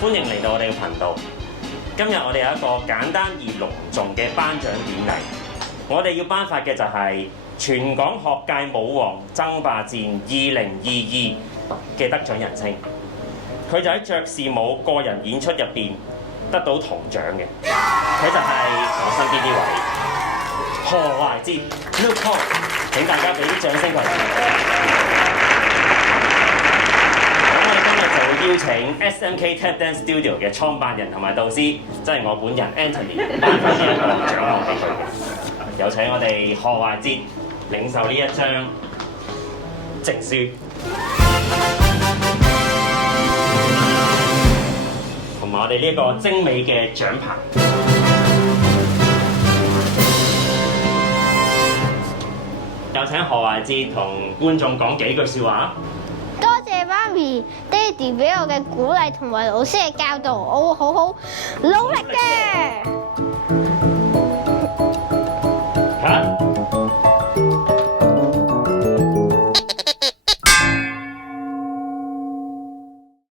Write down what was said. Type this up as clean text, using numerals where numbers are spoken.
歡迎嚟到我哋嘅頻道。今日我哋有一個簡單而隆重嘅頒獎典禮，我哋要頒發嘅就係全港學界舞王爭霸戰2022嘅得獎人稱。佢就喺爵士舞個人演出入邊得到銅獎嘅，佢就係我身邊呢位何懷哲 Luke Kong， 請大家俾啲掌聲佢。邀請 SMK Tap Dance Studio 嘅創辦人同埋導師，即係我本人 Anthony， 頒發呢一個獎項俾佢嘅。有請我哋何懷哲領受呢一張證書，同埋我哋呢一個精美嘅獎牌。有請何懷哲同觀眾講幾句説話。多謝媽咪、爹哋俾我嘅鼓勵同埋老師嘅教導，我會好好努力嘅。